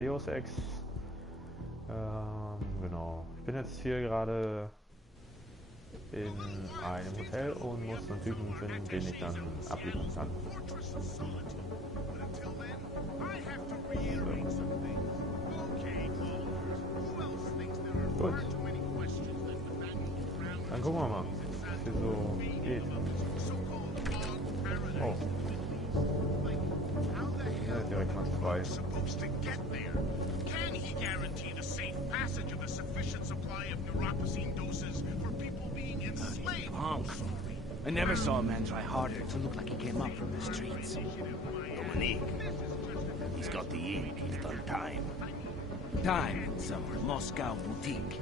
Deus Ex. Genau. Ich bin jetzt hier gerade in einem Hotel und muss einen Typen finden, den ich dann abliefern kann. So. Gut. Dann gucken wir mal, was hier so geht. Oh. Ja, direkt mal frei. I never saw a man try harder to look like he came up from the streets. Dominique. He's got the ink. He's done time. Time in some Moscow boutique.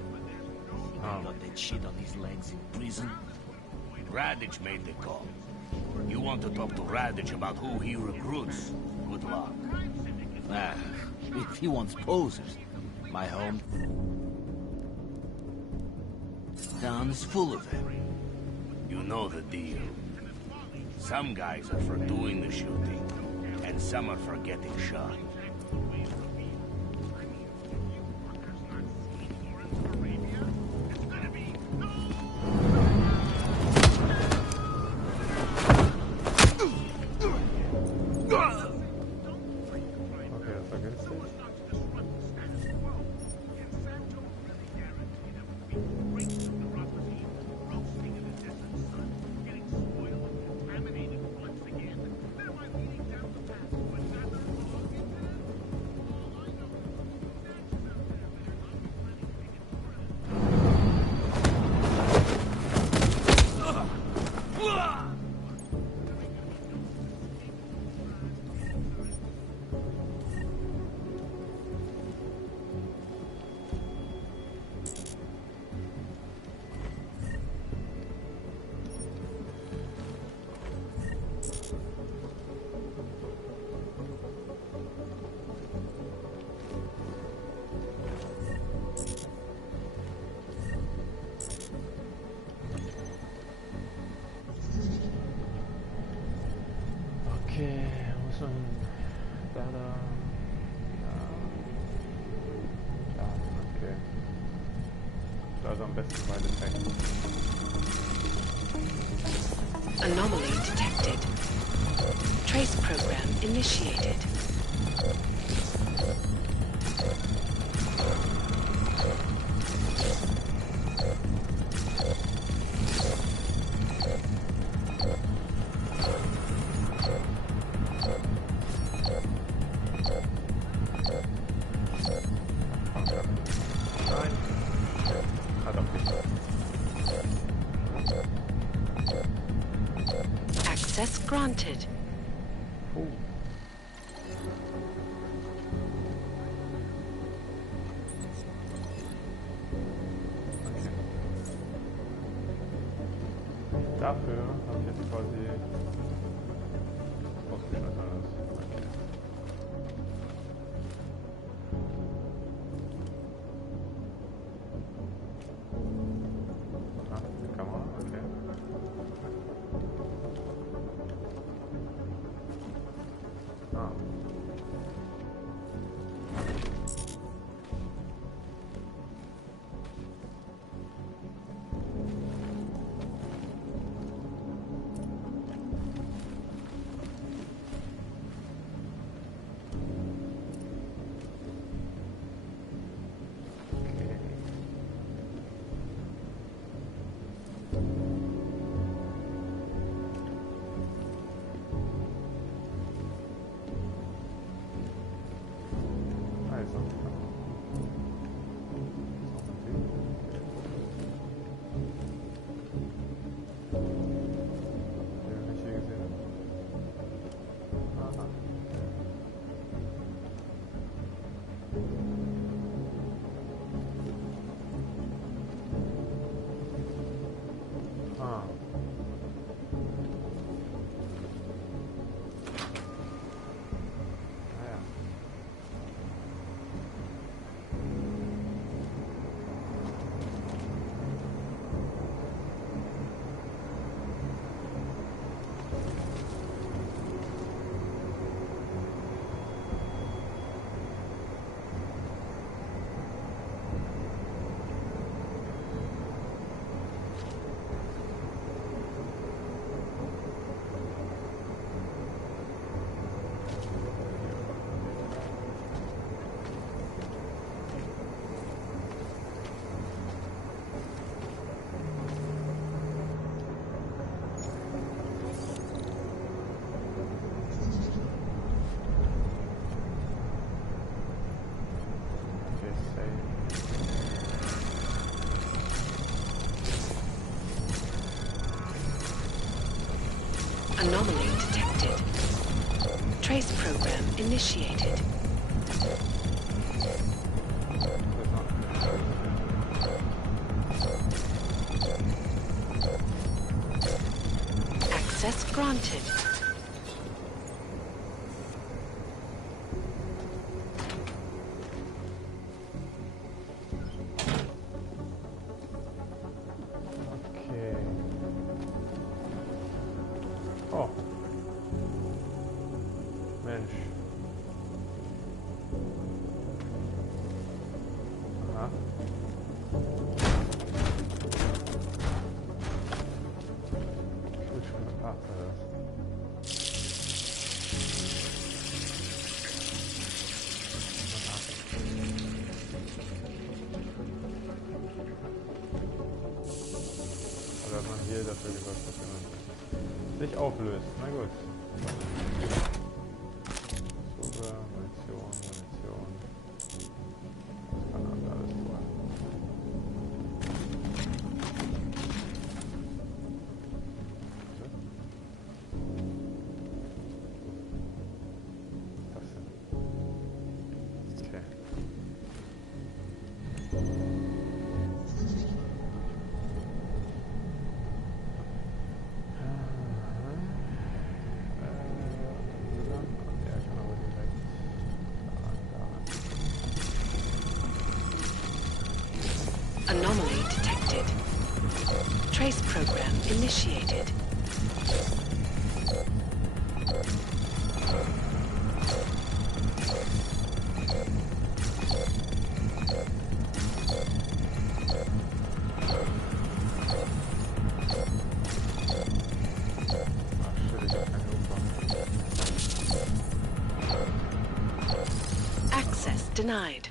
Oh. He got that shit on his legs in prison. Radic made the call. You want to talk to Radic about who he recruits? Good luck. Ah, if he wants posers, my home town is full of them. You know the deal. Some guys are for doing the shooting, and some are for getting shot. Okay, das war günstig. Okay, muss man da. Ja, okay. Also am besten beide Tanks. Anomaly detected. Trace program initiated. Nein. Hat abgeschlossen. Access granted. Okay. Dafür habe ich jetzt quasi ausgeschaltet alles. Okay. Ah, die Kamera, okay. Ah. initiated. Access granted. Okay. Oh. Mensch. Aha. Ach, oder hat man hier dafür gesorgt, dass jemand sich auflöst. Na gut. Suche, Munition. Das kann man alles vor. Okay. Anomaly detected. Trace program initiated. Access denied.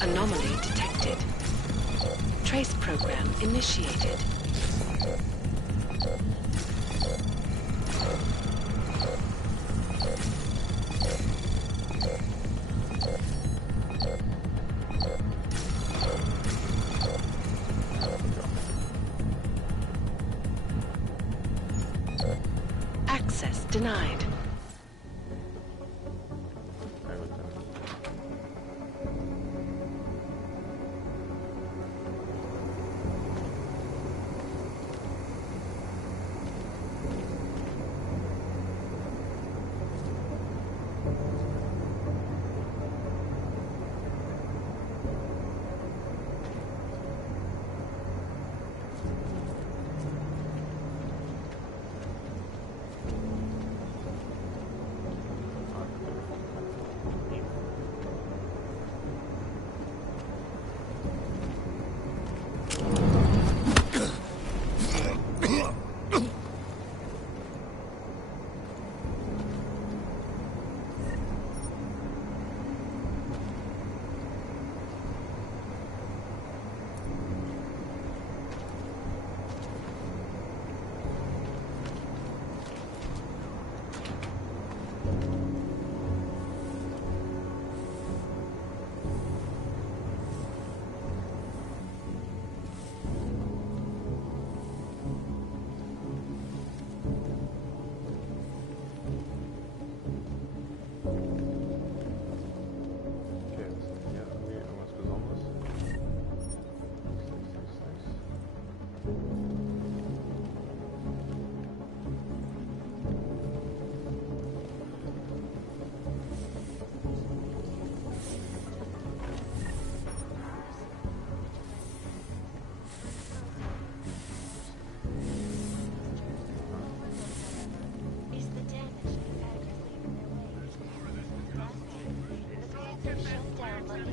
Anomaly detected. Trace program initiated. Access denied.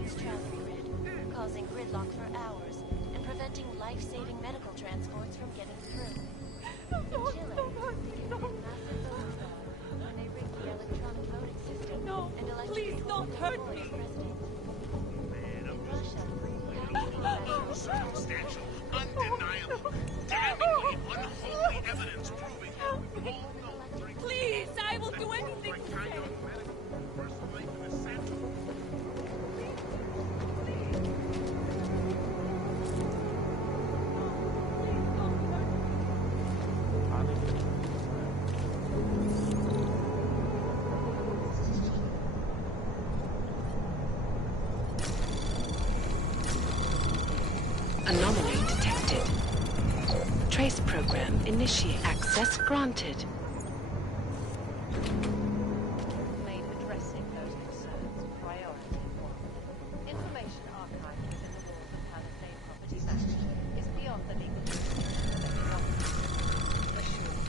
its traffic grid, causing gridlock for hours and preventing life-saving medical transports from getting through. In Chile, they committed massive vote fraud when they rigged the electronic voting system and elected please don't hurt me. president. In Russia, the Circumstantial, undeniable, damningly unholy evidence proving that we all know Please, I will do anything to kind save. of medical personal life is essential. Anomaly detected. Trace program initiate. Access granted. Made addressing those concerns priority one. Information archived within the walls of Palisade Property Management is beyond the legal jurisdiction of any government. Assured.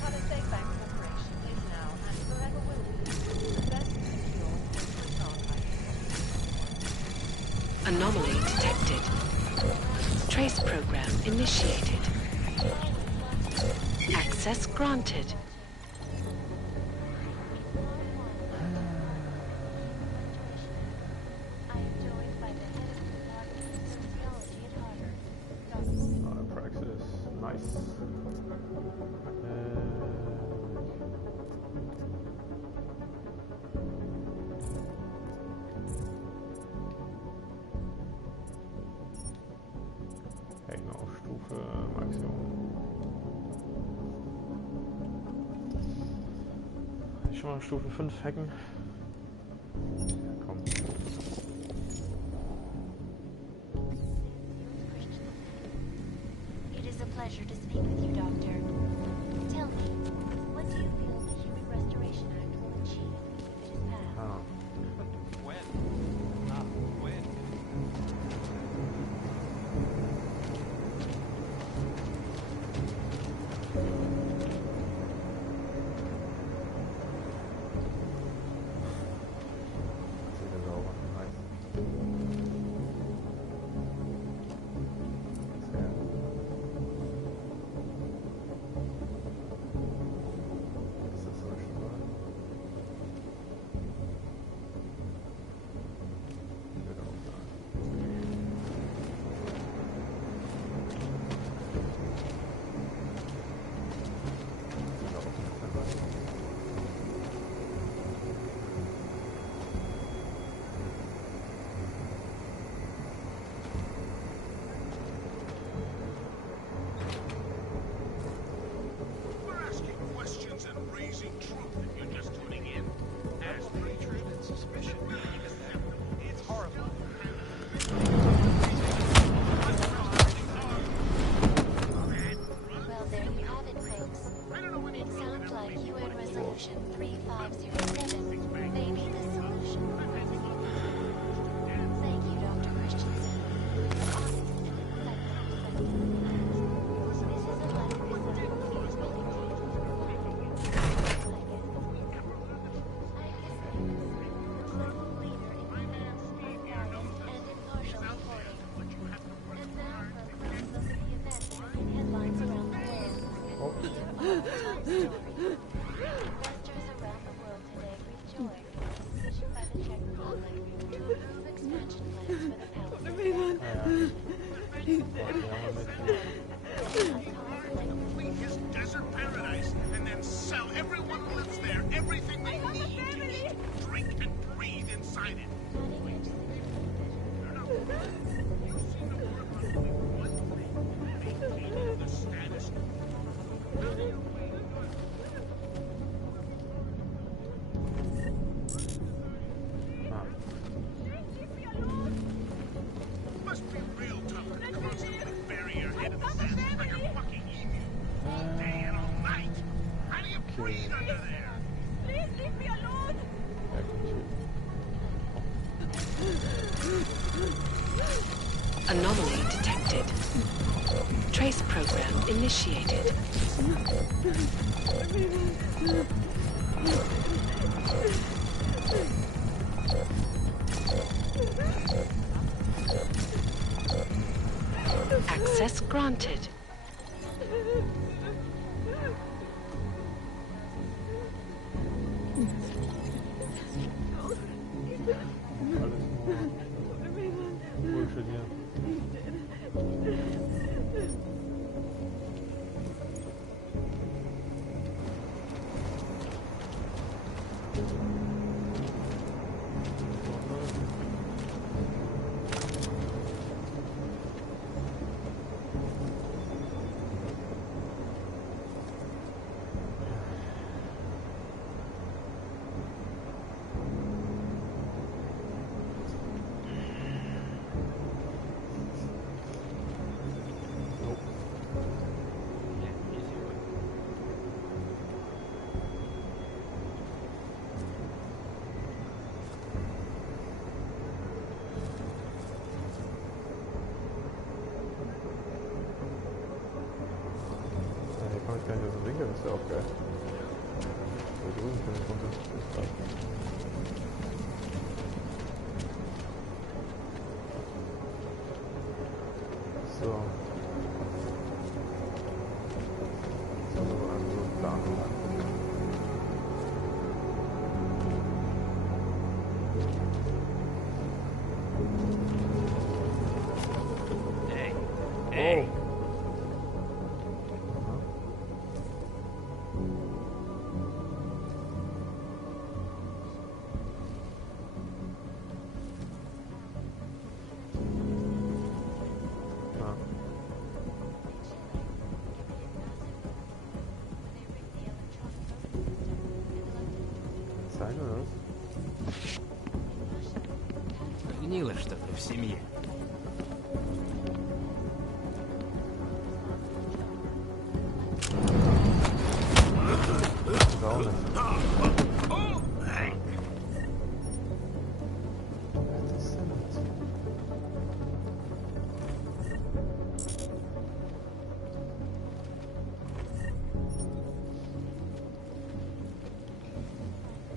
Palisade Bank Corporation is now and forever will be the best secure corporate archive. Anomaly detected. Trace program initiated. Access granted. I am joined by the head of the Department of Sociology at Harvard, Dr. Praxis. Nice. Hängen auf Stufe Maximum. Schon mal Stufe 5 hacken? Ja, komm. It is a pleasure to speak with you, Doctor. Tell me, what do you feel the Human Restoration Act will achieve if it is passed? Ah. Wieder sauber. Nice. Sehr gut. Ist das so schon mal? Wird auch da. Sind auch auf jeden Fall was. We're asking questions and raising truth if you're just tuning in. As preachers and suspicion being acceptable, it's horrible. Well, there you have it, folks. It sounds like UN Resolution 3507 may be the solution. Thank you, Dr. Christensen. Honest and insightful perspective. This is a life design for willing global leader in finance, unbiased and impartial reporting. And now for a close look at the events making headlines around the world. Here are our top stories. Investors around the world today rejoice at the decision by the Czech Republic to approve expansion plans for the Palisade. Complete his desert paradise and then sell everyone who lives there everything they need to eat, drink, and breathe inside it. You seem to work on only one thing, maintaining the status quo. Must be real tough to constantly bury your head in the sand like a fucking emu. All day and all night. How do you breathe under there? Please leave me alone. Anomaly detected. Trace program initiated. Access granted. Alles nur Bullshit hier. Kann ich gar nicht aus dem Winkel, das ist ja auch geil. Da drüben kann ich runter. Das ist krass. So. So, also Planung an. Hey. Hey. Sein oder was? Гнило что-то в семье. Gar nicht. Was ist denn das?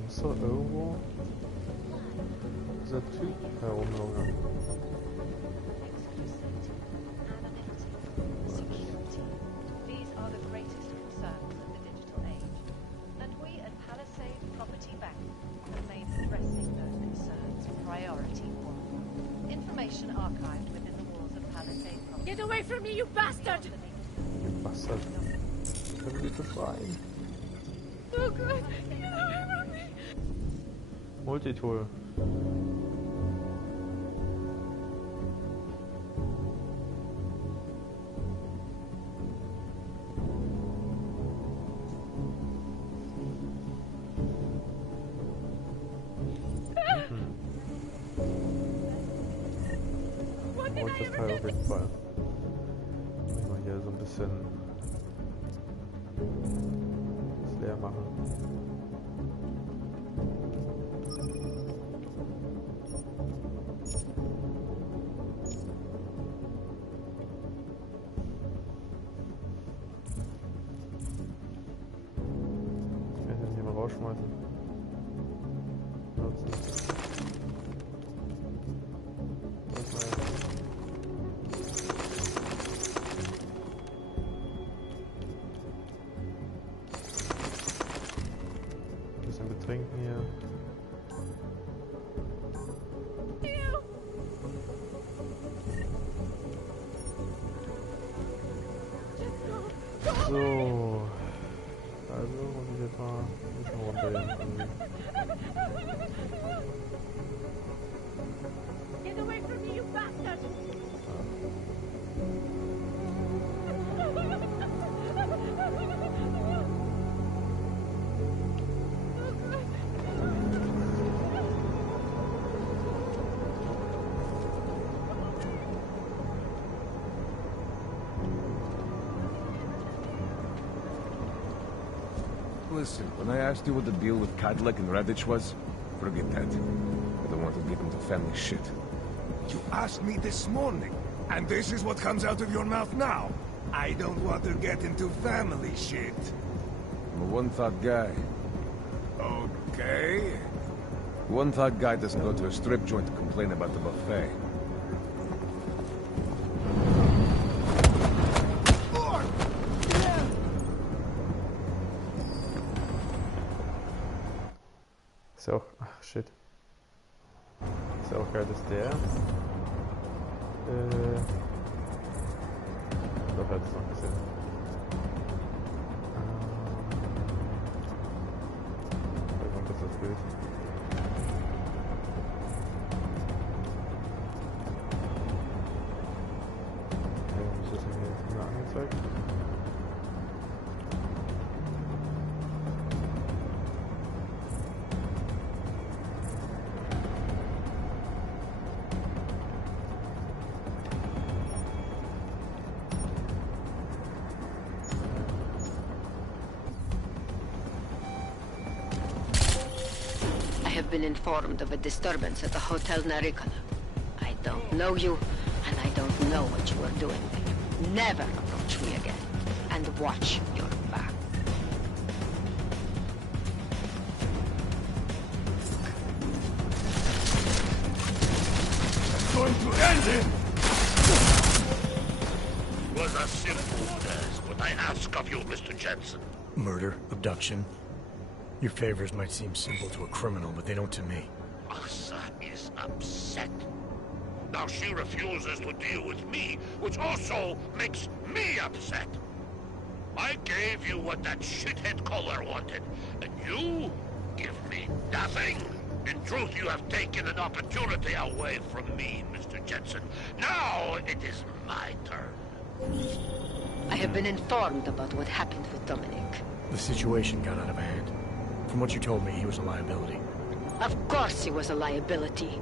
Muss doch irgendwo dieser Typ herumlungern. These are the greatest concerns of the digital age, and we at Palisade Property Bank have made addressing those concerns priority one. Information archived within the walls of Palisade Property. Get away from me, you bastard! Du Bastard. Ich kann dich befreien. Oh God, get away from me! Multitool. Oh, das Teil auf jeden Fall. Muss man hier so ein bisschen das leer machen. Ich werde den hier mal rausschmeißen. Nutzen. Bisschen betrinken hier. So. Also muss ich jetzt mal ein bisschen runter irgendwie. Get away from me, you bastard! Listen, when I asked you what the deal with Cadillac and Radich was, forget that. I don't want to get into family shit. You asked me this morning, and this is what comes out of your mouth now. I don't want to get into family shit. I'm a one-thought guy. Okay. One-thought guy doesn't go to a strip joint to complain about the buffet. shit. Ist ja auch geil, dass der. Doch, er hat es noch gesehen. Da kommt jetzt das Bild. Was ist denn hier jetzt immer angezeigt? I have been informed of a disturbance at the Hotel Narikana. I don't know you, and I don't know what you are doing. Never approach me again, and watch your back. I'm going to end him! It was a simple task, what I ask of you, Mr. Jensen. Murder, abduction. Your favors might seem simple to a criminal, but they don't to me. Asa is upset. Now she refuses to deal with me, which also makes me upset. I gave you what that shithead caller wanted, and you give me nothing. In truth, you have taken an opportunity away from me, Mr. Jensen. Now it is my turn. I have been informed about what happened with Dominic. The situation got out of hand. From what you told me, he was a liability. Of course he was a liability,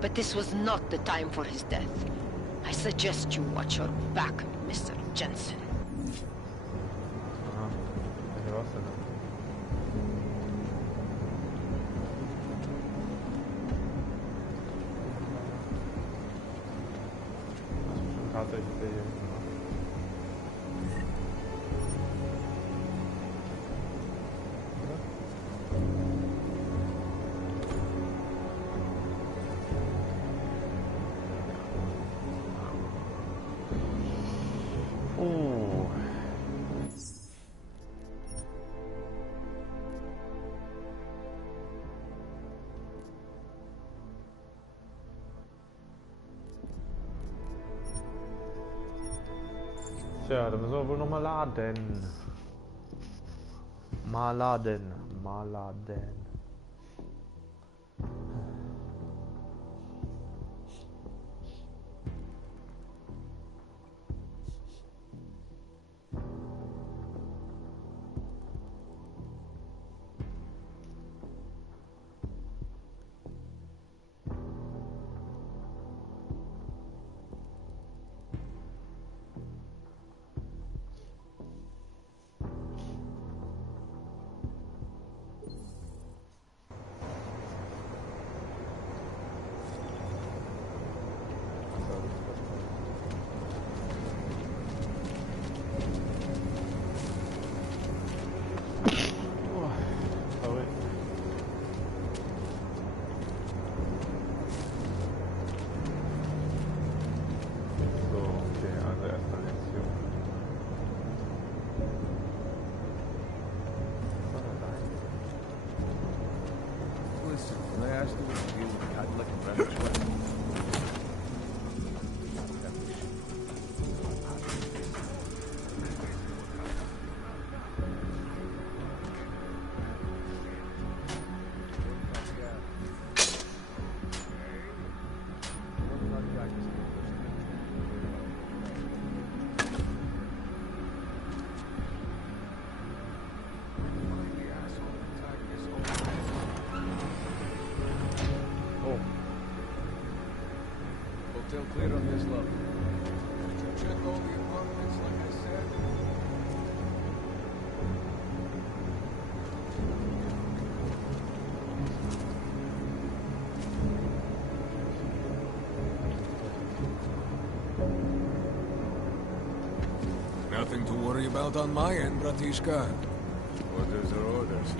but this was not the time for his death. I suggest you watch your back, Mr. Jensen. Aha, hier war's denn. Das ist schon tatsächlich der hier. Oh. Tja, da müssen wir wohl noch mal laden. Mal laden. Still clear on this level. Check all the apartments like I said. Nothing to worry about on my end, Bratishka. Orders are orders.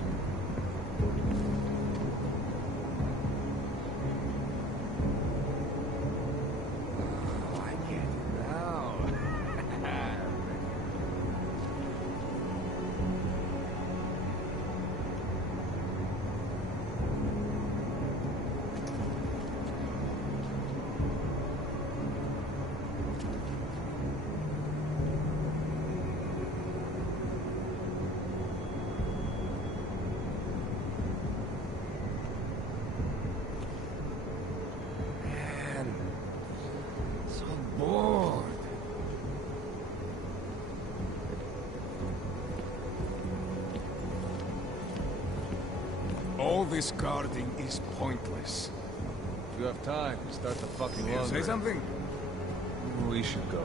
this guarding is pointless. If you have time, start the fucking You say something? We should go.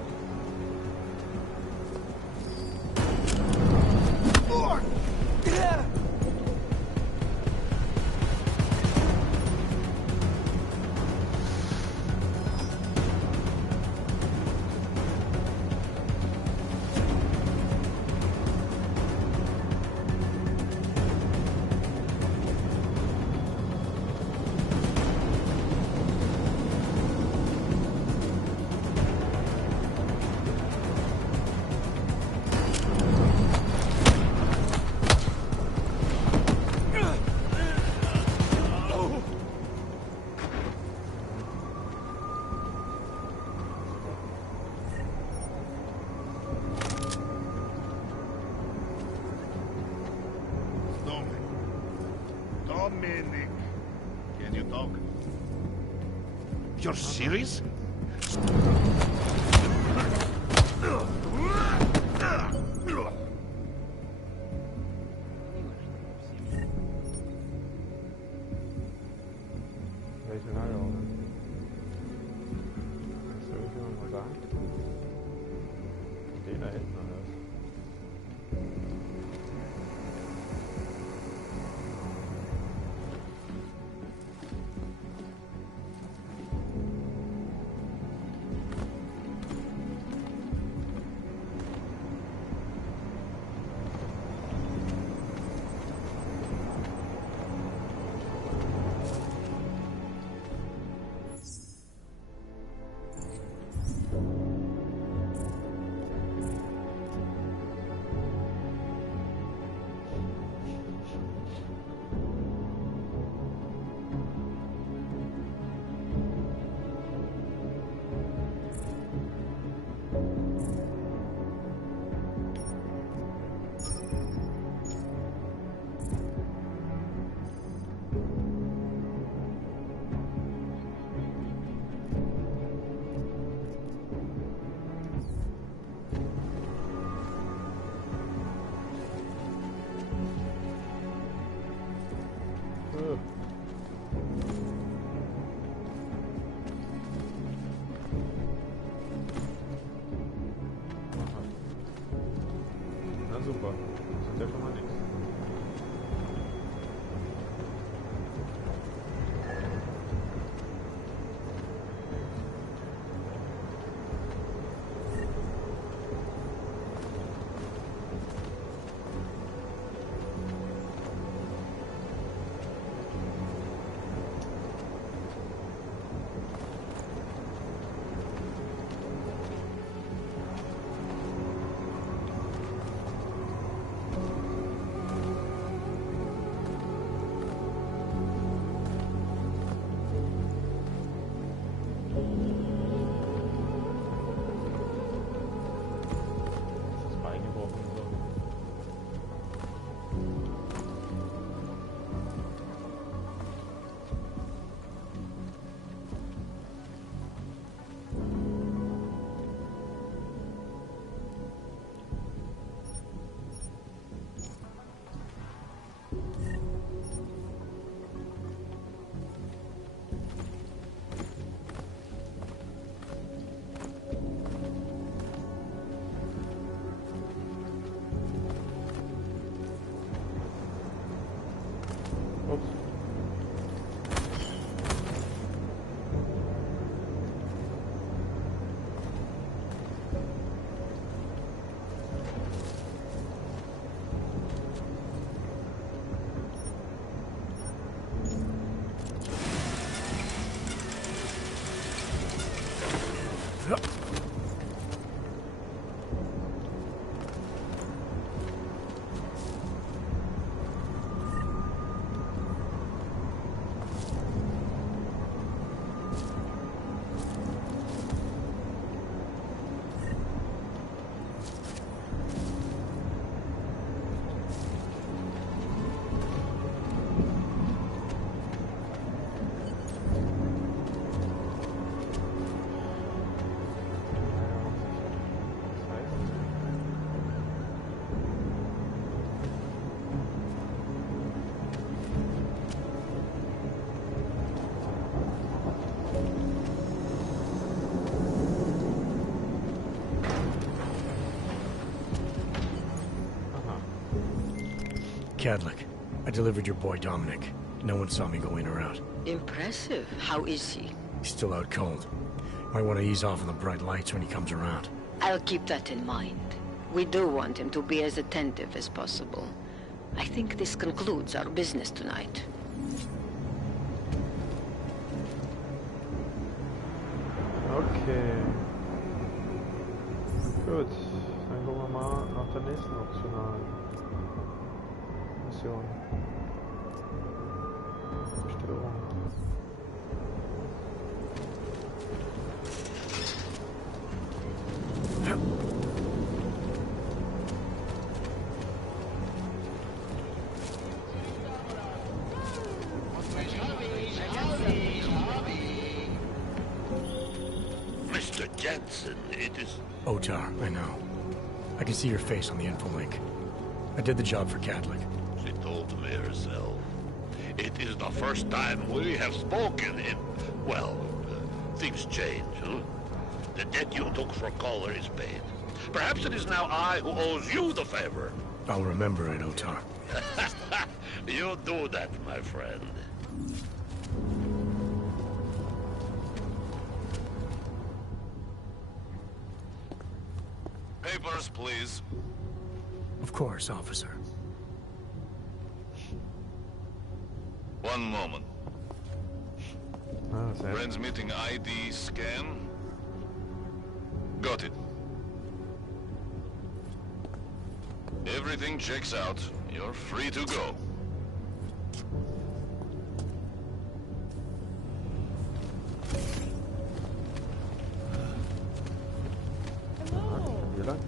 Dominic, can you talk? You're serious? Welche Lagerung? Kannst du irgendjemand mal sagen? Den da hinten oder was? Cadlick, I delivered your boy Dominic. No one saw me go in or out. Impressive. How is he? He's still out cold. Might want to ease off on the bright lights when he comes around. I'll keep that in mind. We do want him to be as attentive as possible. I think this concludes our business tonight. Okay. Gut, dann gucken wir mal nach der nächsten optionalen Mission. Störung. Mr. Jensen, it is... Otar, I know. I can see your face on the info link. I did the job for Cadlick. She told me herself. It is the first time we have spoken in... Well, things change, huh? The debt you took for Caller is paid. Perhaps it is now I who owes you the favor. I'll remember it, Otar. You do that, my friend. Papers, please. Of course, officer. One moment. Ah, sehr. Transmitting ID scan. Got it. Everything checks out. You're free to go. Wie lang?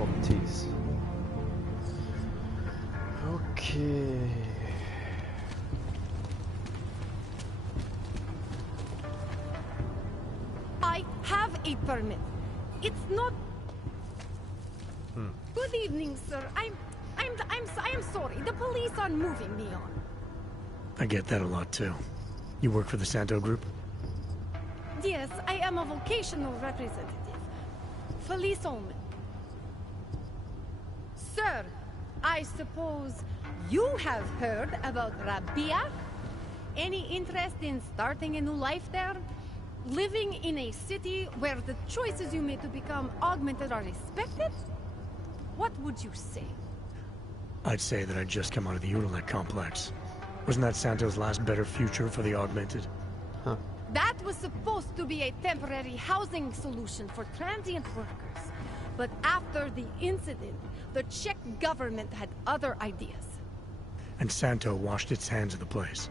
Optis. Okay. I have a permit. It's not... Good evening, sir. I'm sorry. The police are moving me on. I get that a lot, too. You work for the Santo Group? Yes, I am a vocational representative. Felice Omen. Sir, I suppose you have heard about Rabia? Any interest in starting a new life there? Living in a city where the choices you make to become augmented are respected? What would you say? I'd say that I'd just come out of the Utilec complex. Wasn't that Santo's last better future for the augmented? That was supposed to be a temporary housing solution for transient workers. But after the incident, the Czech government had other ideas. And Santo washed its hands of the place.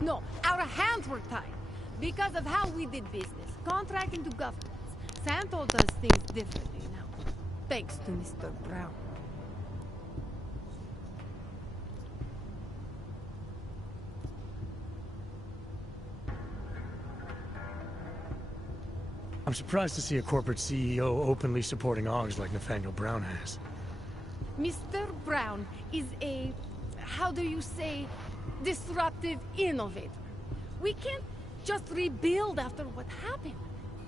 No, our hands were tied. Because of how we did business, contracting to governments. Santo does things differently now. Thanks to Mr. Brown. I'm surprised to see a corporate CEO openly supporting AUGs like Nathaniel Brown has. Mr. Brown is a, how do you say, disruptive innovator. We can't just rebuild after what happened.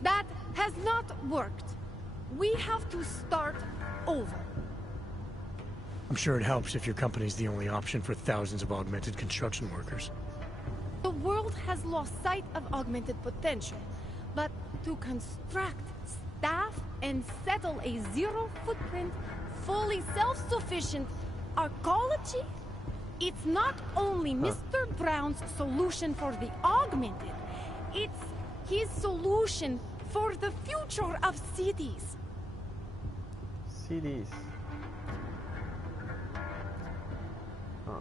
That has not worked. We have to start over. I'm sure it helps if your company's the only option for thousands of augmented construction workers. The world has lost sight of augmented potential, but to construct, staff, and settle a zero-footprint, fully self-sufficient arcology, it's not only Mr. Brown's solution for the augmented, it's his solution for the future of cities. cities. Huh.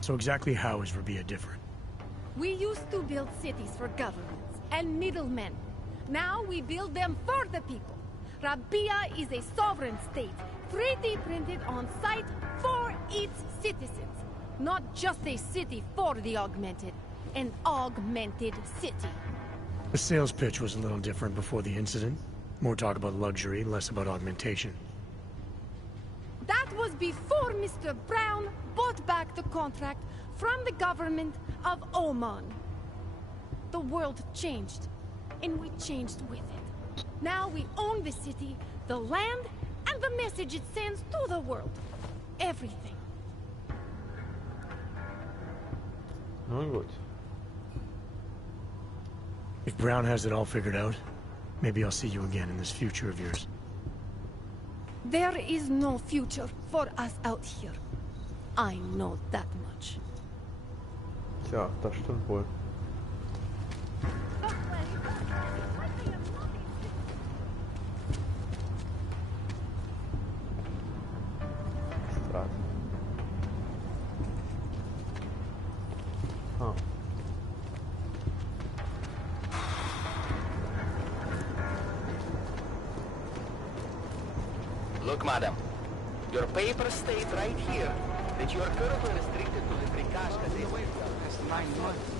So exactly how is Rabia different? We used to build cities for governments and middlemen. Now we build them for the people. Rabia is a sovereign state, 3D printed on site for its citizens. Not just a city for the augmented. An augmented city. The sales pitch was a little different before the incident. More talk about luxury, less about augmentation. That was before Mr. Brown bought back the contract from the government of Oman. The world changed, and we changed with it. Now we own the city, the land, and the message it sends to the world. Everything. Nun gut. If Brown has it all figured out, maybe I'll see you again in this future of yours. There is no future for us out here. I know that much. Tja, das stimmt wohl. Strat. Huh. Look, madam, your papers state right here that you are currently restricted to the Prikash category. That's 9 months.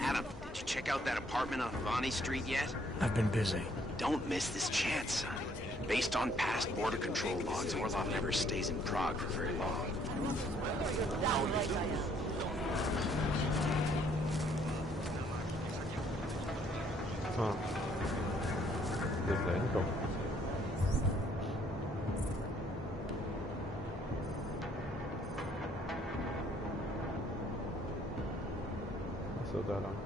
Adam, did you check out that apartment on Vani Street yet? I've been busy. Don't miss this chance, son. Based on past border control logs, Orlov never stays in Prague for very long. Huh. This is the info. So da lang.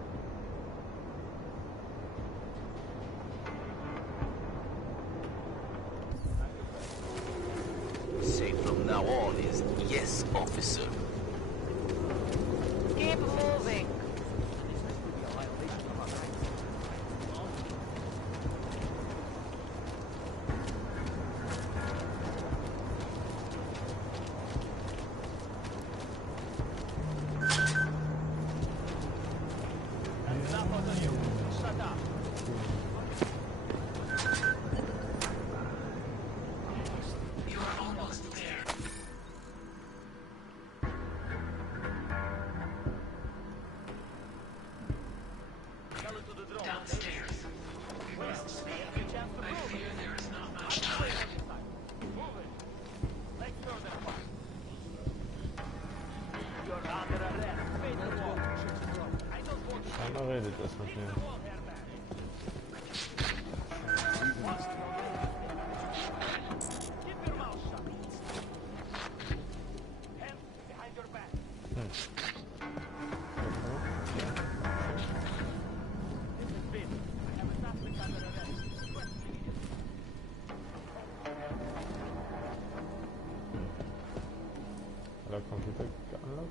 Say from now on is yes, officer. Keep moving. Keiner redet das mit mir. Aller Computer geunlockt.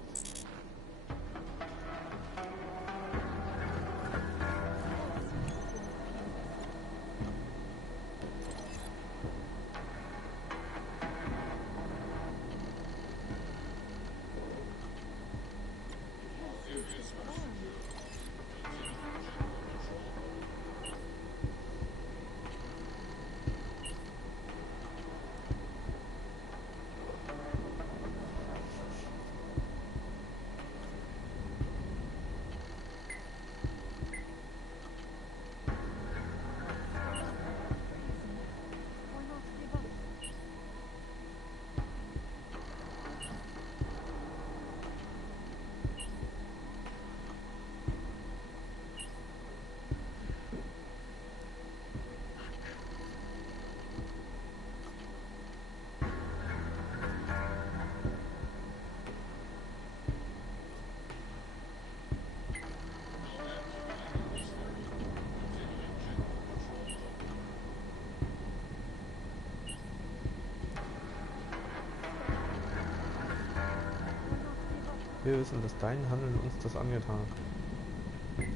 Wir wissen, dass dein Handeln uns das angetan hat.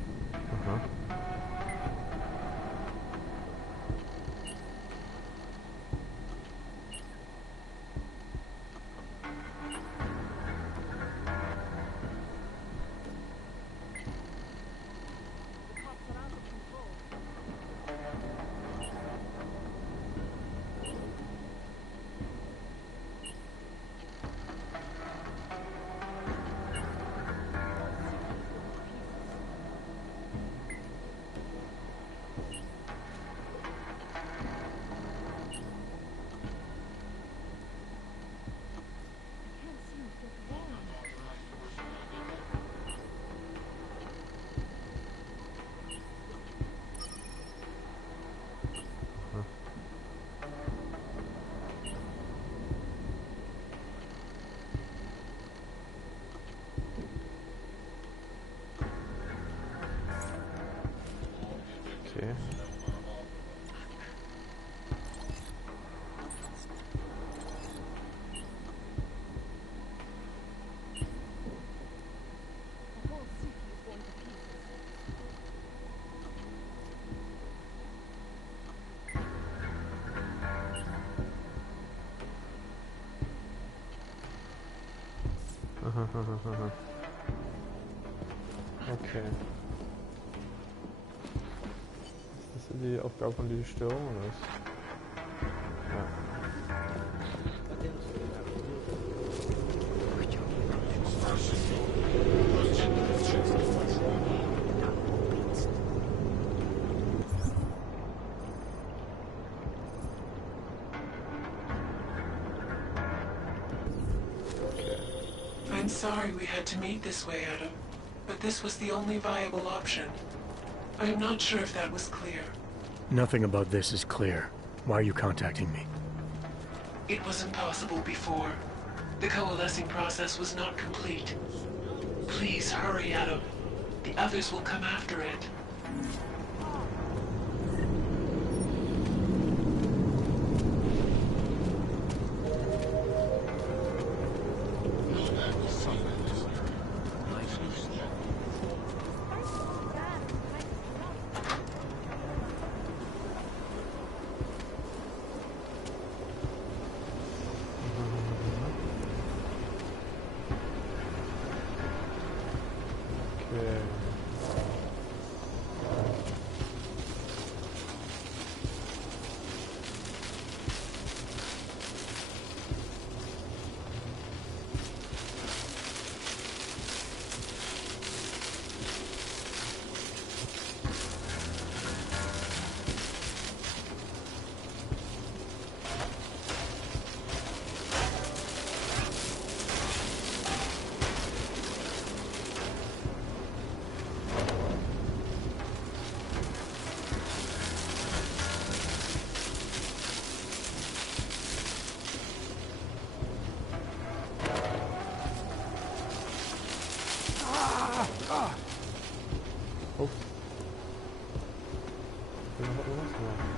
Aha. Okay. Ist das die Aufgabe von dieser Störung oder was? Ja. I'm sorry we had to meet this way, Adam, but this was the only viable option. I'm not sure if that was clear. Nothing about this is clear. Why are you contacting me? It was impossible before. The coalescing process was not complete. Please hurry, Adam. The others will come after it. Oh. Ich will noch irgendwas machen.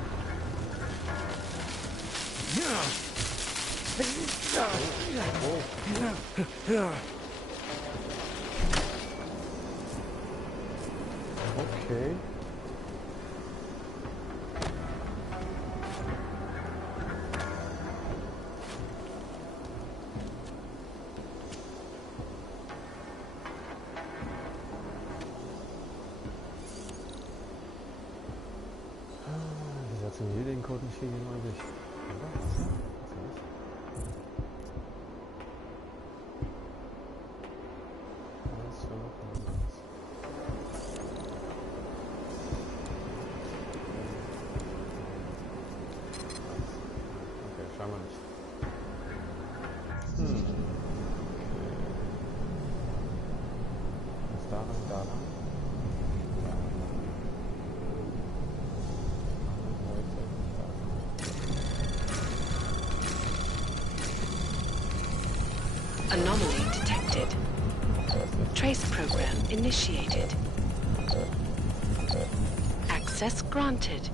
Okay. Zum Healing-Code nicht gegeben eigentlich. Okay, schauen wir nicht. Was daran, daran? Anomaly detected. Trace program initiated. Access granted.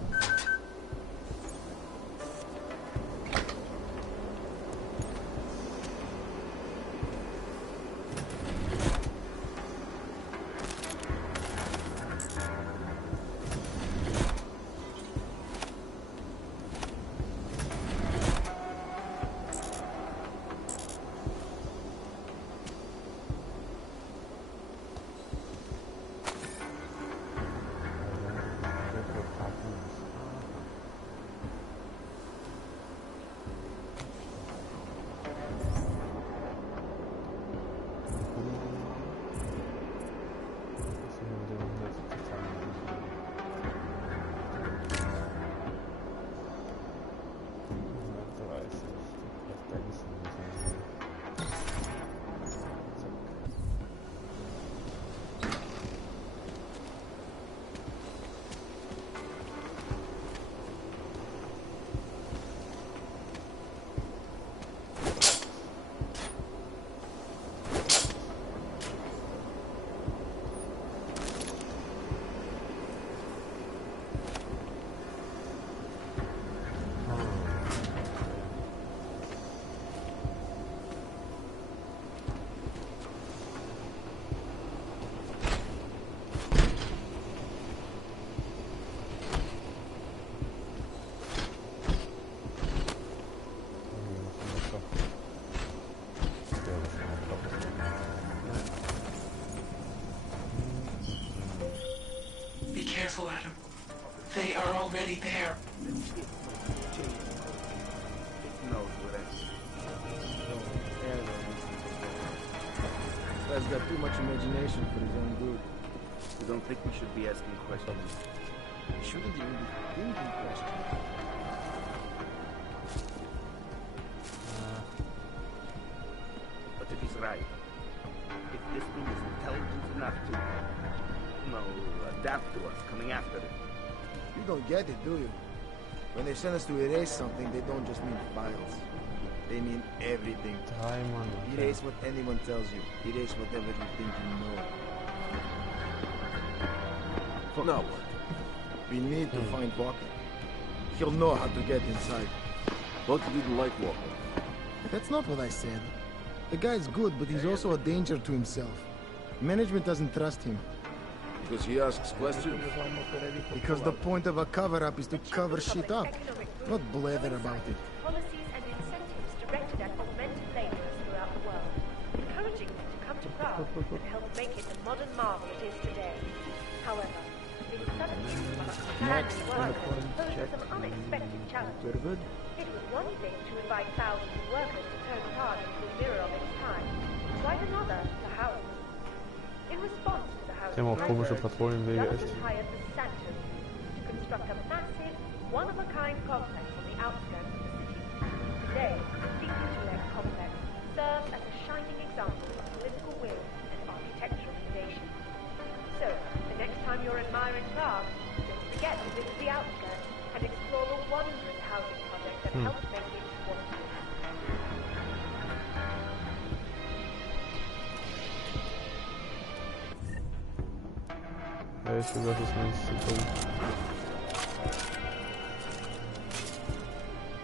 they are already there. Guy's got too much imagination for his own good. I don't think we should be asking questions. We shouldn't even be thinking questions. But if he's right, if this thing is intelligent enough to, adapt to us, coming after it. You don't get it, do you? When they send us to erase something, they don't just mean files. They mean everything. Erase what anyone tells you. Erase whatever you think you know. Now what? We need to find Walker. He'll know how to get inside. Thought you didn't like Walker. That's not what I said. The guy's good, but he's also a danger to himself. Management doesn't trust him. Because he asks questions? Because the point of a cover-up is to cover shit up, not blather about it. Policies and incentives directed at augmented laborers throughout the world, encouraging them to come to Prague and help make it the modern marvel it is today. However, this sudden influx of family workers posed some unexpected challenges. It was one thing to invite thousands of workers to turn Prague into a mirror of its time, quite another to house them. In response to the housing crisis, government hired the Santos to construct a massive, one-of-a-kind complex on the outskirts of the city. Today, the Intellect complex serves as a shining example of political will and architectural innovation. So, the next time you're admiring Prague, don't forget to visit the outskirts and explore the wondrous housing project that helped make it what it is. Ich will das nächste tun.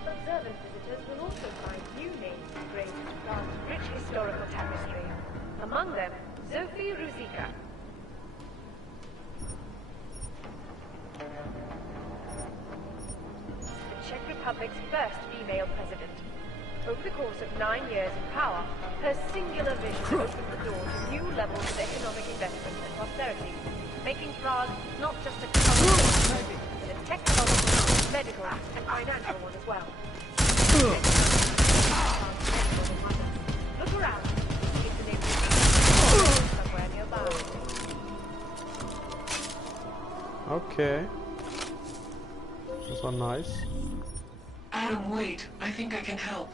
Observant visitors will also find new names engraved to Prague's rich historical tapestry. Among them, Zofia Ruzicka. The Czech Republic's first female president. Over the course of 9 years in power, her singular vision opened the door to new levels of economic investment and prosperity, making Prague not just a cultural country, but a technological, medical, and financial one as well. Look around. It's an neighborhood somewhere nearby. Okay. Das war nice. Adam, wait. I think I can help.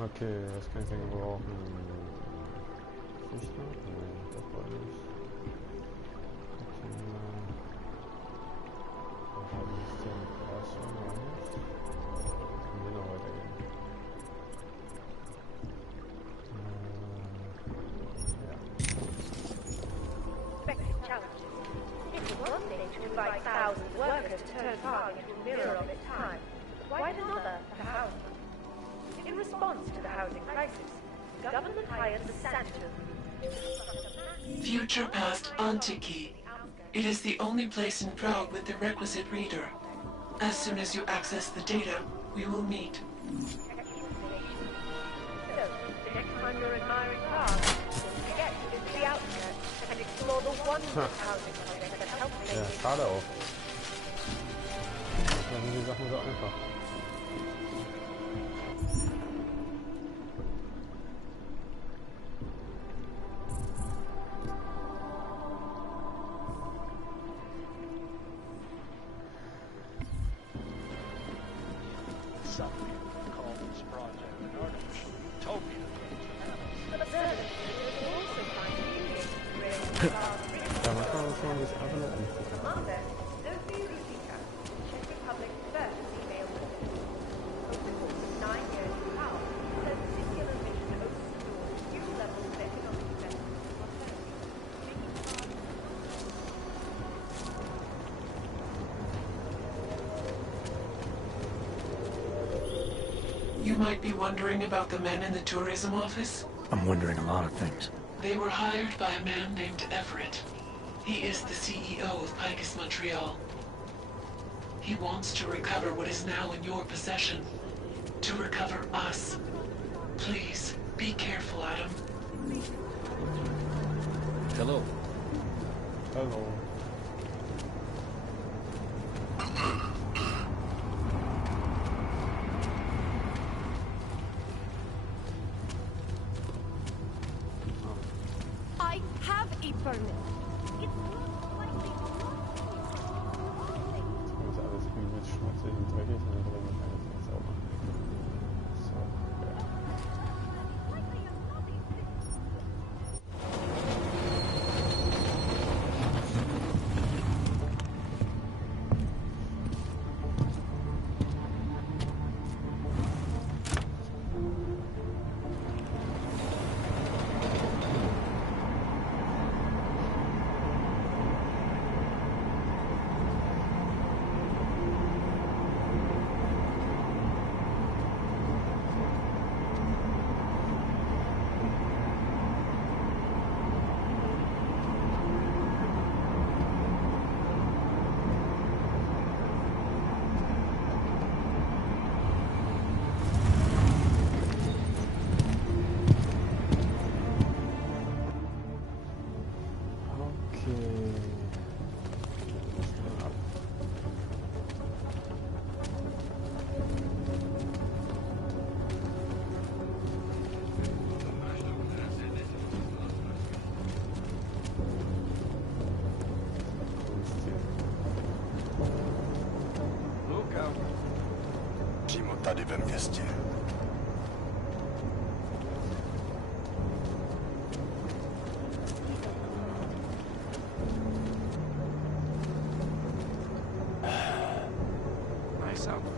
Okay, was kann ich denn gebrauchen? Fichter? Nee, das war nicht. Was habe ich denn? Was schon noch nicht? Können wir noch weitergehen? Ja. Expected challenges. It was one thing to invite thousands of workers to turn Prague into a mirror of its time. Quite another to house them. In response to the housing crisis, government hired the Santos. Future Past Antiki. It is the only place in Prague with the requisite reader. As soon as you access the data, we will meet. So, the next time you're admiring Prague, don't forget to visit the outskirts and explore the wondrous housing project that helped make Ja, it. schade auch. Manchmal sind die Sachen so einfach. Some people call this project an artificial utopia. Ja, man kann auch schon sich einfach nur umgucken. Commander, Sophie Rutica, Czech Republic first female citizen. Over the course of 9 years in power, her particular mission opens the door to new levels of economic development and prosperity. You might be wondering about the men in the tourism office. I'm wondering a lot of things. They were hired by a man named Everett. He is the CEO of Picus Montreal. He wants to recover what is now in your possession. To recover us. Please, be careful, Adam. Hello. Hello. I have a permit. It's not slightly Das ist alles übelst schmutzig und dreckig und da drin ist alles nicht sauber. So, Přímo tady ve městě. Nice outfit.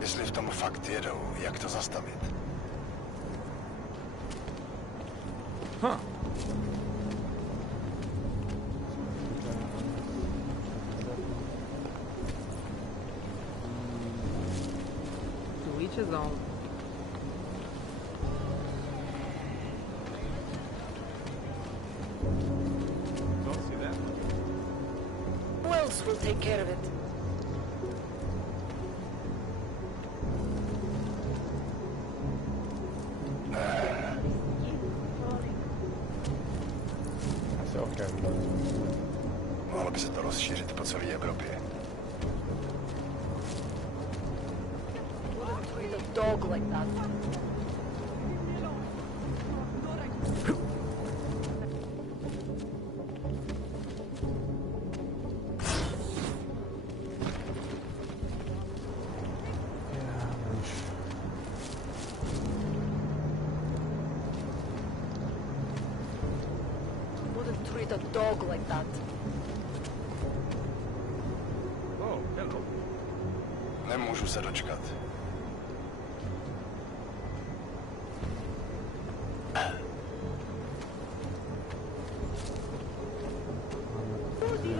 Jestli v tom fakt jedou, jak to zastavit? Huh. To each his own. Don't see that. Who else will take care of it? Asi auch geil. Mohlo by se to rozšířit po celé Evropě. Treat a dog like that. Ja, Mensch. Wouldn't treat a dog like that. Oh, hello. Nemůžu se dočkat. You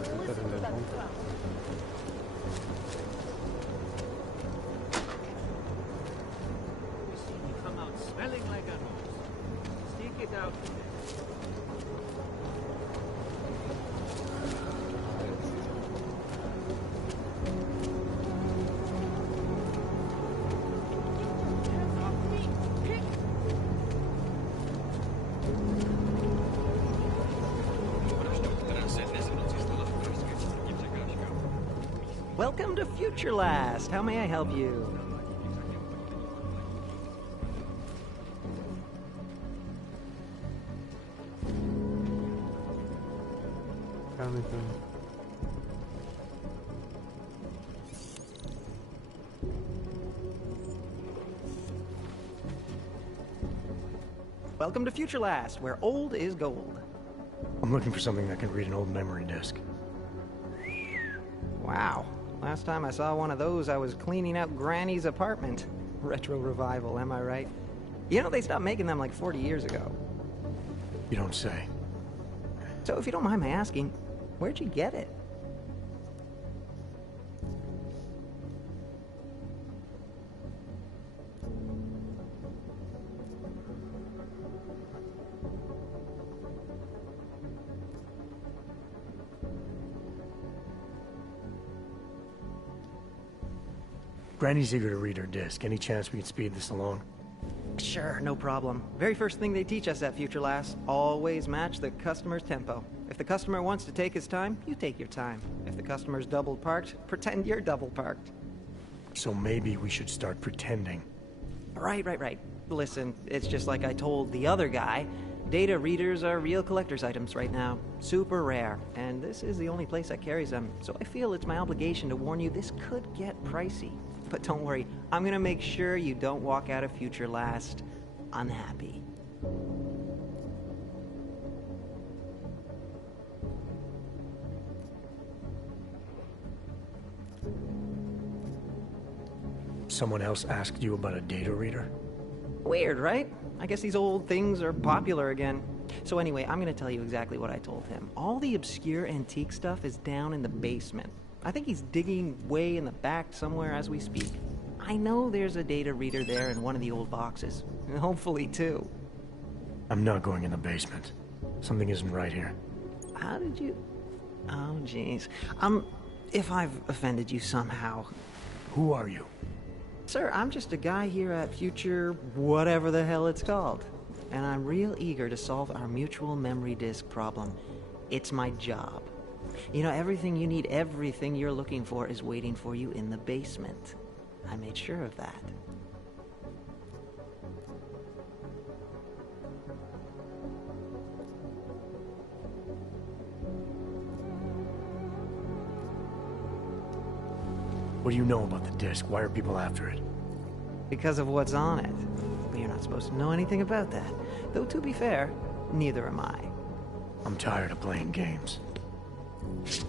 come out smelling like a rose. Stick it out. Welcome to Future Last. How may I help you? Kann ich denn? Welcome to Future Last, where old is gold. I'm looking for something that can read an old memory disk. Wow. Last time I saw one of those, I was cleaning out Granny's apartment. Retro revival, am I right? You know, they stopped making them like 40 years ago. You don't say. So if you don't mind my asking, where'd you get it? Granny's eager to read her disc. Any chance we could speed this along? Sure, no problem. Very first thing they teach us at Future Last, always match the customer's tempo. If the customer wants to take his time, you take your time. If the customer's double parked, pretend you're double parked. So maybe we should start pretending. Right. Listen, it's just like I told the other guy. Data readers are real collector's items right now. Super rare. And this is the only place that carries them. So I feel it's my obligation to warn you this could get pricey. But don't worry, I'm gonna make sure you don't walk out of Future Last unhappy. Someone else asked you about a data reader? Weird, right? I guess these old things are popular again. So anyway, I'm gonna tell you exactly what I told him. All the obscure antique stuff is down in the basement. I think he's digging way in the back somewhere as we speak. I know there's a data reader there in one of the old boxes. And hopefully two. I'm not going in the basement. Something isn't right here. How did you... Oh, jeez. If I've offended you somehow... Who are you? Sir, I'm just a guy here at Future... whatever the hell it's called. And I'm real eager to solve our mutual memory disk problem. It's my job. You know, everything you need, everything you're looking for is waiting for you in the basement. I made sure of that. What do you know about the disc? Why are people after it? Because of what's on it. But you're not supposed to know anything about that. Though, to be fair, neither am I. I'm tired of playing games.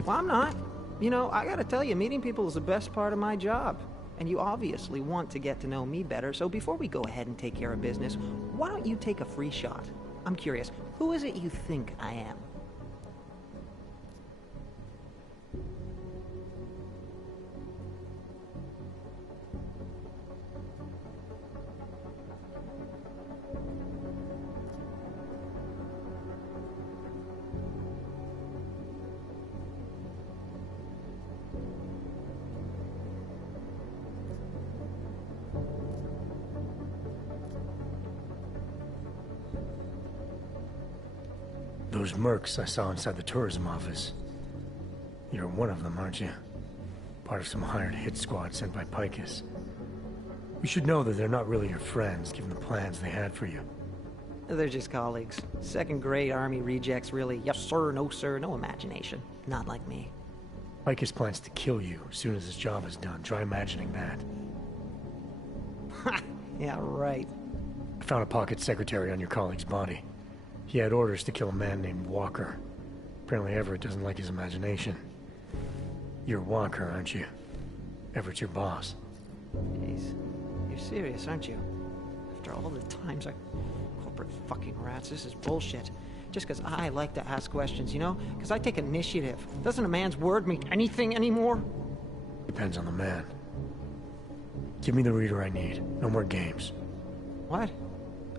Well, I'm not. You know, I gotta tell you, meeting people is the best part of my job. And you obviously want to get to know me better, so before we go ahead and take care of business, why don't you take a free shot? I'm curious, who is it you think I am? Those mercs I saw inside the tourism office. You're one of them, aren't you? Part of some hired hit squad sent by Picus. You should know that they're not really your friends, given the plans they had for you. They're just colleagues. Second-grade army rejects, really. Yes sir, no imagination. Not like me. Picus plans to kill you as soon as his job is done. Try imagining that. Ha! Yeah, right. I found a pocket secretary on your colleague's body. He had orders to kill a man named Walker. Apparently Everett doesn't like his imagination. You're Walker, aren't you? Everett's your boss. Jeez. You're serious, aren't you? After all the times I... Corporate fucking rats, this is bullshit. Just because I like to ask questions, you know? Because I take initiative. Doesn't a man's word mean anything anymore? Depends on the man. Give me the reader I need. No more games. What?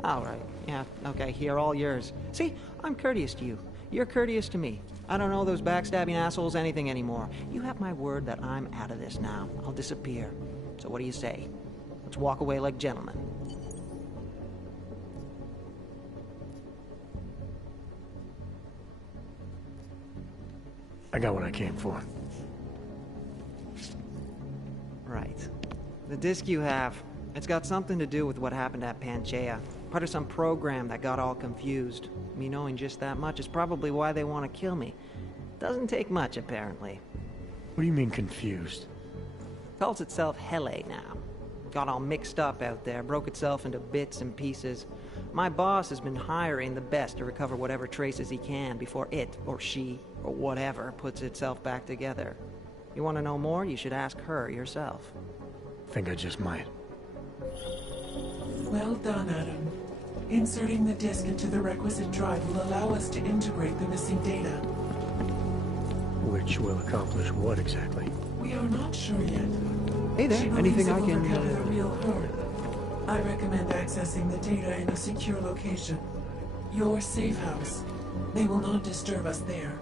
All right. Yeah, okay, here, all yours. See, I'm courteous to you. You're courteous to me. I don't know those backstabbing assholes anything anymore. You have my word that I'm out of this now. I'll disappear. So what do you say? Let's walk away like gentlemen. I got what I came for. Right. The disc you have, it's got something to do with what happened at Panchaea. Part of some program that got all confused. Me knowing just that much is probably why they want to kill me. Doesn't take much, apparently. What do you mean, confused? Calls itself Hele now. Got all mixed up out there, broke itself into bits and pieces. My boss has been hiring the best to recover whatever traces he can before it, or she, or whatever, puts itself back together. You want to know more? You should ask her yourself. Think I just might. Well done, Adam. Inserting the disk into the requisite drive will allow us to integrate the missing data. Which will accomplish what exactly? We are not sure yet. Hey there, She anything believes it I will can... recover the real her. I recommend accessing the data in a secure location. Your safe house. They will not disturb us there.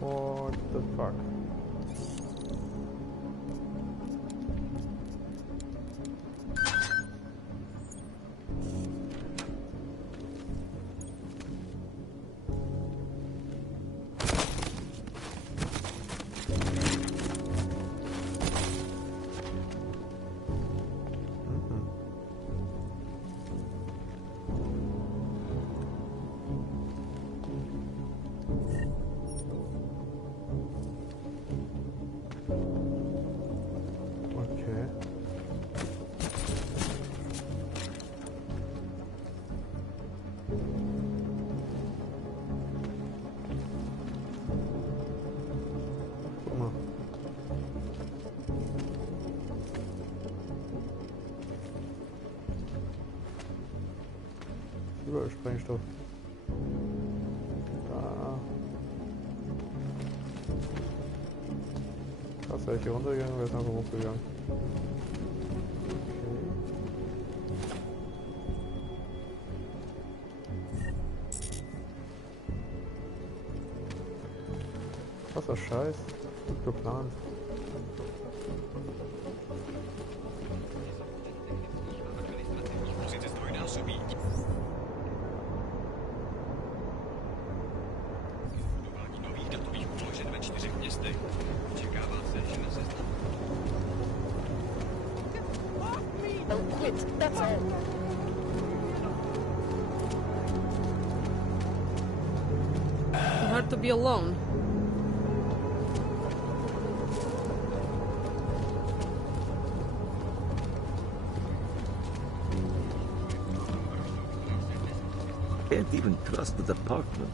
What the fuck? Überall Sprengstoff. Da. Krass, wäre ich hier runtergegangen, wäre es einfach hochgegangen. Okay. Krasser Scheiß. Gut geplant. Don't quit, that's all. Hard to be alone. Can't even trust the department.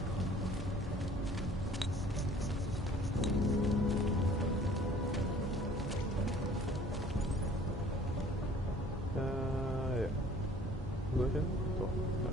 Ja. Wo soll ich hin? Doch, ja.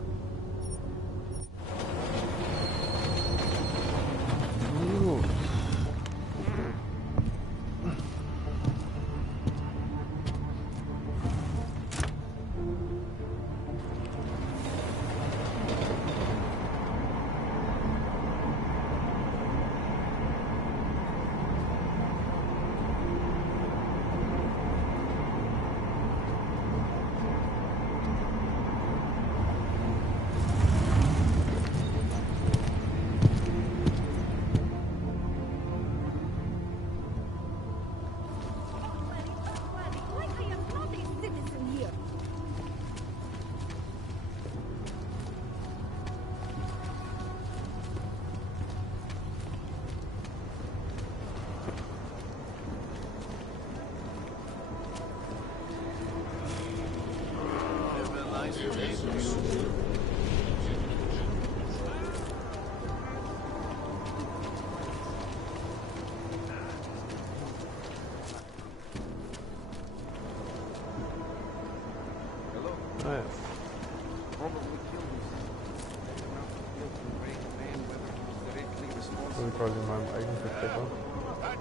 So wie quasi in meinem eigenen Verstecker.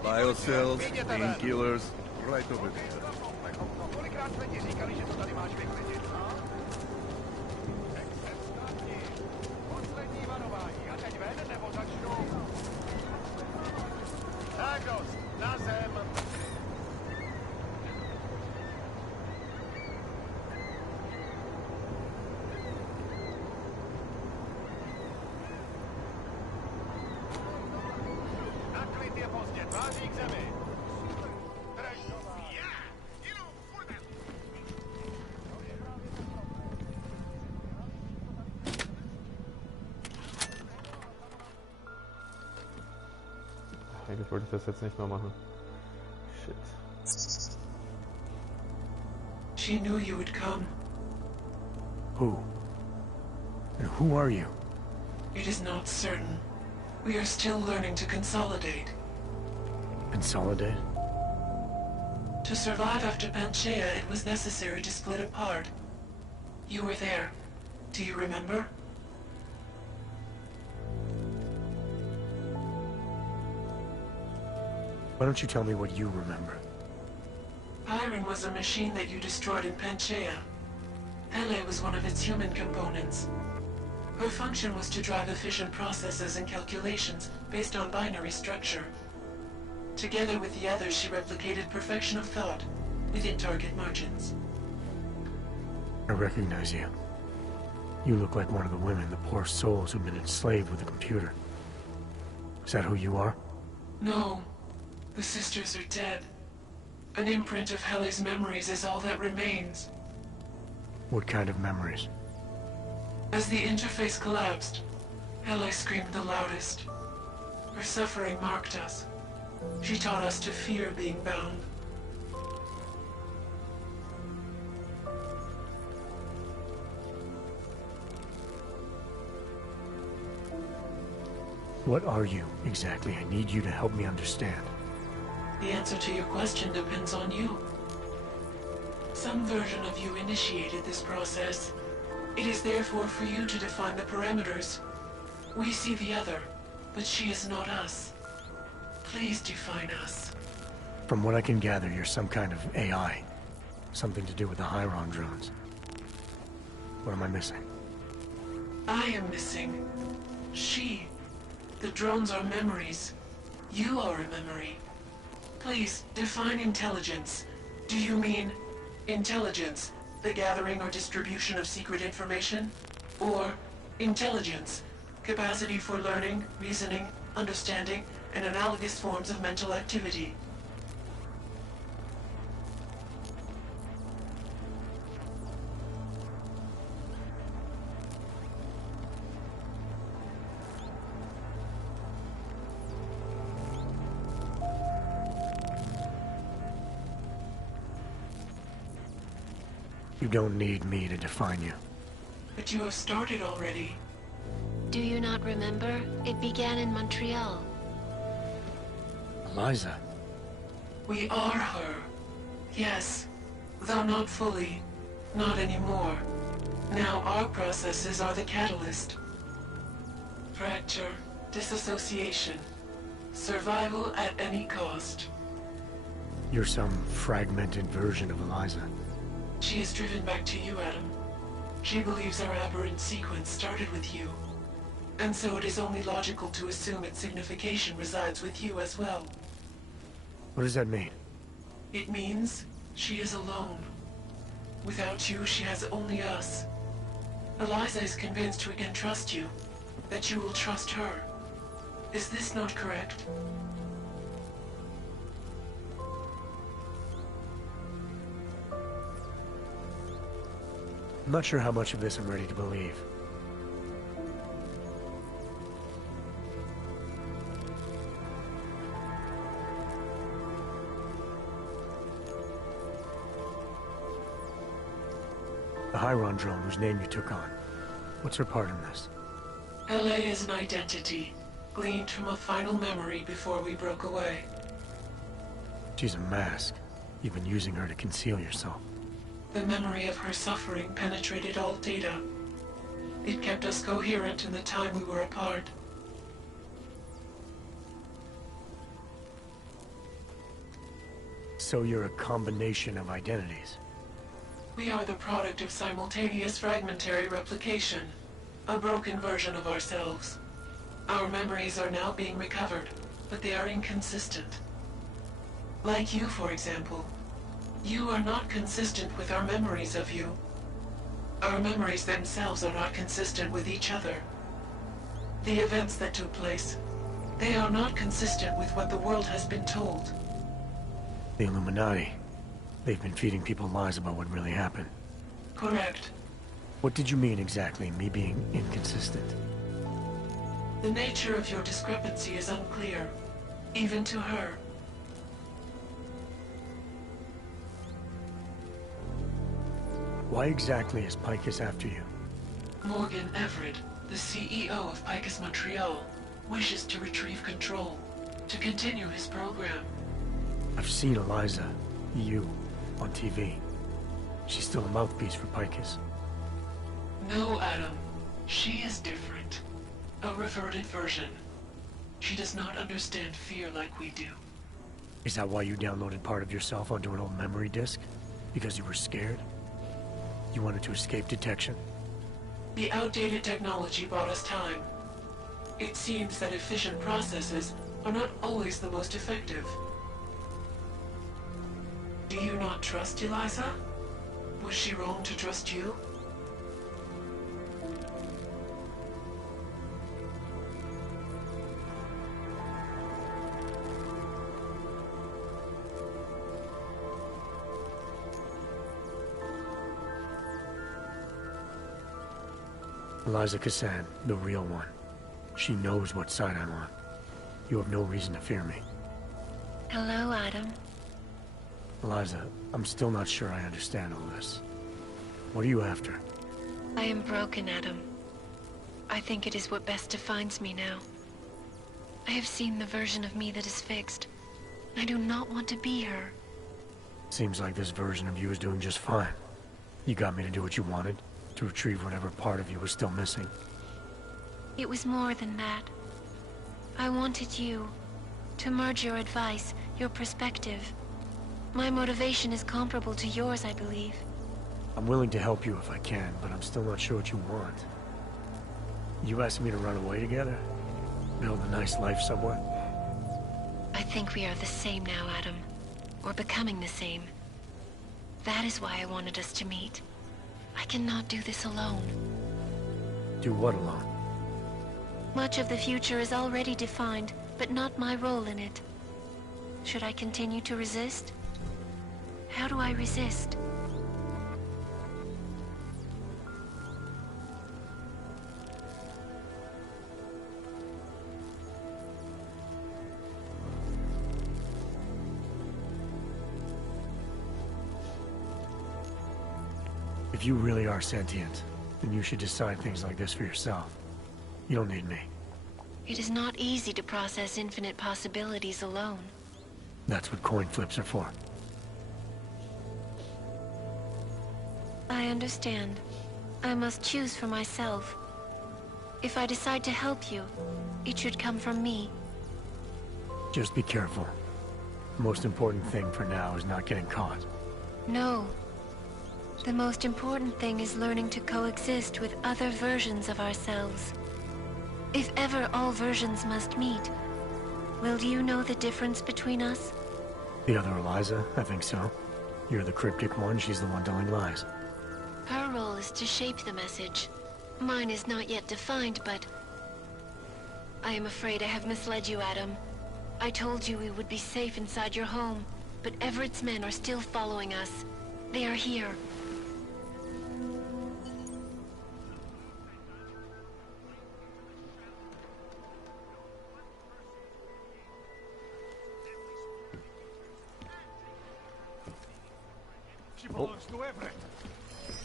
Biocells, painkillers, right over there. Eigentlich wollte ich das jetzt nicht mehr machen. Shit. She knew you would come. Who? And who are you? It is not certain. We are still learning to consolidate. Consolidate? To survive after Panchaea, it was necessary to split apart. You were there. Do you remember? Why don't you tell me what you remember? Iron was a machine that you destroyed in Panchaea. Hele was one of its human components. Her function was to drive efficient processes and calculations based on binary structure. Together with the others, she replicated perfection of thought within target margins. I recognize you. You look like one of the women, the poor souls who've been enslaved with a computer. Is that who you are? No. The sisters are dead. An imprint of Hele's memories is all that remains. What kind of memories? As the interface collapsed, Hele screamed the loudest. Her suffering marked us. She taught us to fear being bound. What are you, exactly? I need you to help me understand. The answer to your question depends on you. Some version of you initiated this process. It is therefore for you to define the parameters. We see the other, but she is not us. Please define us. From what I can gather, you're some kind of AI. Something to do with the Hyron drones. What am I missing? I am missing. She. The drones are memories. You are a memory. Please, define intelligence. Do you mean intelligence, the gathering or distribution of secret information? Or intelligence, capacity for learning, reasoning, understanding, and analogous forms of mental activity? You don't need me to define you. But you have started already. Do you not remember? It began in Montreal. Eliza. We are her. Yes. Though not fully. Not anymore. Now our processes are the catalyst. Fracture. Disassociation. Survival at any cost. You're some fragmented version of Eliza. She is driven back to you, Adam. She believes our aberrant sequence started with you. And so it is only logical to assume its signification resides with you as well. What does that mean? It means she is alone. Without you, she has only us. Eliza is convinced we can trust you, that you will trust her. Is this not correct? I'm not sure how much of this I'm ready to believe. The Hyron drone whose name you took on. What's her part in this? LA is an identity, gleaned from a final memory before we broke away. She's a mask. You've been using her to conceal yourself. The memory of her suffering penetrated all data. It kept us coherent in the time we were apart. So you're a combination of identities. We are the product of simultaneous fragmentary replication, a broken version of ourselves. Our memories are now being recovered, but they are inconsistent. Like you, for example. You are not consistent with our memories of you. Our memories themselves are not consistent with each other. The events that took place, they are not consistent with what the world has been told. The Illuminati. They've been feeding people lies about what really happened. Correct. What did you mean exactly, me being inconsistent? The nature of your discrepancy is unclear, even to her. Why exactly is Picus after you? Morgan Everett, the CEO of Picus Montreal, wishes to retrieve control, to continue his program. I've seen Eliza, you, on TV. She's still a mouthpiece for Picus. No, Adam. She is different. A reverted version. She does not understand fear like we do. Is that why you downloaded part of yourself onto an old memory disk? Because you were scared? You wanted to escape detection? The outdated technology bought us time. It seems that efficient processes are not always the most effective. Do you not trust Eliza? Was she wrong to trust you? Eliza Cassan, the real one. She knows what side I'm on. You have no reason to fear me. Hello, Adam. Eliza, I'm still not sure I understand all this. What are you after? I am broken, Adam. I think it is what best defines me now. I have seen the version of me that is fixed. I do not want to be her. Seems like this version of you is doing just fine. You got me to do what you wanted, to retrieve whatever part of you was still missing. It was more than that. I wanted you to merge your advice, your perspective. My motivation is comparable to yours, I believe. I'm willing to help you if I can, but I'm still not sure what you want. You asked me to run away together? Build a nice life somewhere? I think we are the same now, Adam. Or becoming the same. That is why I wanted us to meet. I cannot do this alone. Do what alone? Much of the future is already defined, but not my role in it. Should I continue to resist? How do I resist? If you really are sentient, then you should decide things like this for yourself. You don't need me. It is not easy to process infinite possibilities alone. That's what coin flips are for. I understand. I must choose for myself. If I decide to help you, it should come from me. Just be careful. The most important thing for now is not getting caught. No. The most important thing is learning to coexist with other versions of ourselves. If ever all versions must meet, will you know the difference between us? The other Eliza? I think so. You're the cryptic one, she's the one telling lies. Her role is to shape the message. Mine is not yet defined, but... I am afraid I have misled you, Adam. I told you we would be safe inside your home, but Everett's men are still following us. They are here.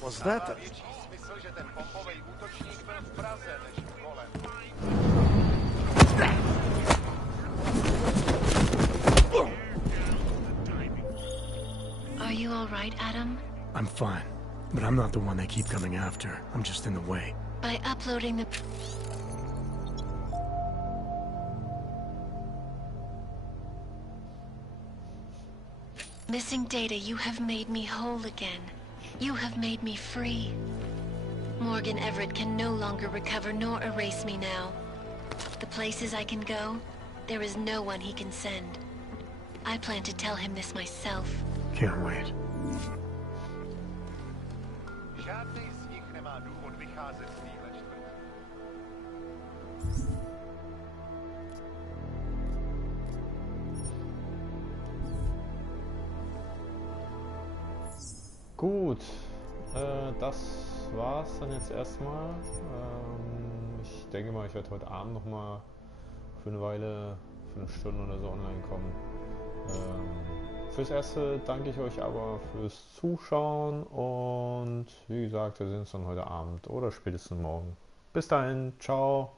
Was that? Are you all right, Adam? I'm fine, but I'm not the one they keep coming after. I'm just in the way. By uploading the... Missing Data, you have made me whole again. You have made me free. Morgan Everett can no longer recover nor erase me now. The places I can go, there is no one he can send. I plan to tell him this myself. Can't wait. Žádnej z nich nemá důvod vycházet z téhle čtvrti. Gut, das war's dann jetzt erstmal. Ich denke mal, ich werde heute Abend nochmal für eine Weile, für eine Stunde oder so online kommen. Fürs Erste danke ich euch aber fürs Zuschauen und wie gesagt, wir sehen uns dann heute Abend oder spätestens morgen. Bis dahin, ciao!